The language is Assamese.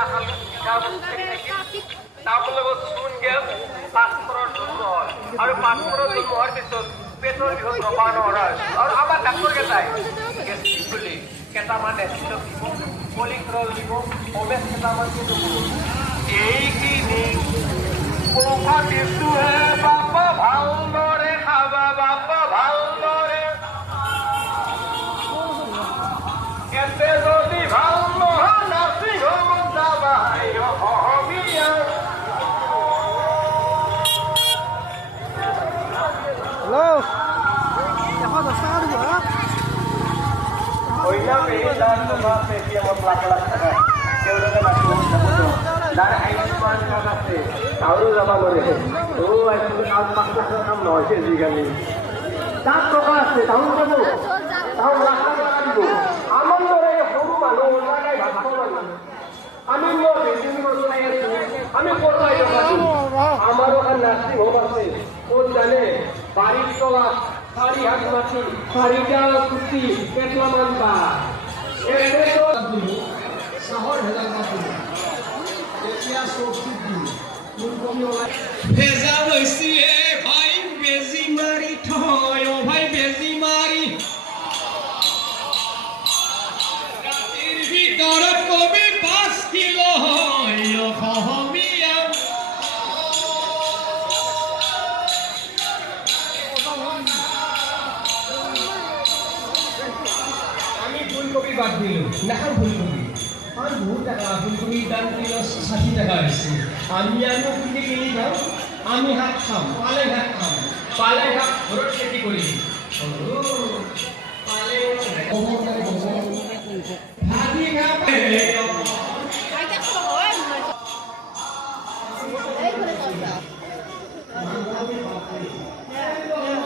চাহ খালোঁ পিঠা তাৰফালে চূণ গেছ 5 কৰ'ৰ জন্ম হয় আৰু 5 কৰ'ৰ জন্ম হোৱাৰ পিছত পেটৰ বিহত ৰবা নোৱাৰা আৰু আমাৰ ডাক্তৰ কেইটাই গেষ্ট্ৰিক বুলি কেইটামান এচিডক দিব পলিক্ৰল দিব অমেজ কেইটামান দিব এইখিনি পৌষা দিছোহে বাপ ভালদৰে খাবা বাপ ভালদৰে এতে যদি ভাল নহয় নাচি হ'ব যাবা অসমীয়া Hello. Ako na sa ano ba? Hoy na pilihan ko ba siya mo plak-plak ka. Kaya na natin dar ay man ka kasi. Tauro jaba করে ও ay কাজ পাকটা কাম নয় সে জিগালি দাঁত প্রকাশ আছে তাও দেব তাও লাখ টাকা দিব আমার ধরে সরু মানুষ লাগাই ভাত খাওয়া আমি মোর বেদিন বসাই আছি আমি কোথায় যাবো আমার ওখানে নার্সিং হোম আছে ও জানে বাড়ির তলা সারি হাত মাটি সারিটা কুটি পেটলা মানবা এতে তো শহর ভেজাল মাটি এতিয়া সবজি দি ফুলকবি ওলাই ভেজাল হইছি এ ভাই বেজি মারি থয় ও ভাই বেজি মারি রাতের ভিতর কবি 5 কিলো হয় অসমীয়া আমি ফুলকবি বাদ দিলো নাখাও ফুলকবি আর বহুত টাকা ফুলকবির দাম কিলো 60 টাকা হয়েছে আমি আনো কিনে কিনি খাও আমি শাক খাম পালেং শাক খাম পালেং শাক ঘৰত খেতি কৰি ভাজি খাম Ay,